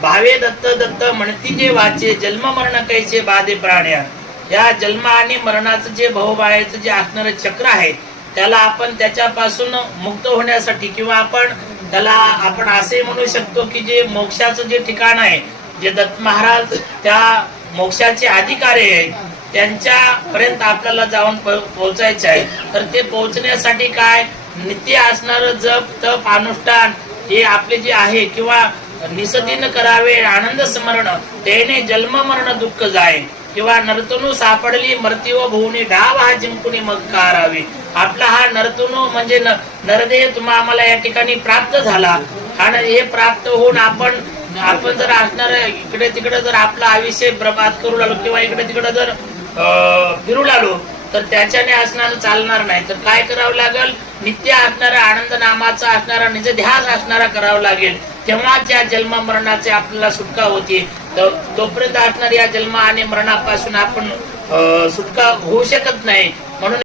भावे दत्त दत्त म्हणती जे वाचे जन्म मरण कैसे बाधे प्राण्या. या जन्म आणि मरणाचं जे भाऊबायाचं जे असणारं चक्र आहे त्याला आपण त्याच्यापासून मुक्त होण्यासाठी किंवा आपण त्याला आपण असे म्हणू शकतो की जे मोक्षाचं जे ठिकाण आहे जे दत्त महाराज त्या मोक्षाचे अधिकारी आहेत त्यांच्या पर्यंत आपल्याला जाऊन प- आहे. तर ते पोहोचण्यासाठी काय? नित्य असणार जप तप अनुष्ठान हे आपले जे आहे किंवा निसदीन करावे आनंद स्मरण त्याने जन्म मरण दुःख जाय किंवा नर्तनू सापडली मर्ती व भुवनी डाव हा जिंकुनी मग कारावे. आपला हा नर्तनू म्हणजे नरदेह तुम्हा आम्हाला या ठिकाणी प्राप्त झाला. आणि हे प्राप्त होऊन आपण आपण जर असणार इकडे तिकडे जर आपला आयुष्य बर्बाद करू लागलो किंवा इकडे तिकडे जर फिरू लागलो तर त्याच्याने असणार चालणार नाही. तर काय करावं लागेल? नित्य असणारा आनंद नामाचा असणारा निज ध्यास असणारा करावा लागेल. तेव्हाच्या जन्म मरणाचे आपल्याला सुटका होते तर तोपर्यंत असणाऱ्या या जन्म आणि मरणापासून आपण सुटका होऊ शकत नाही.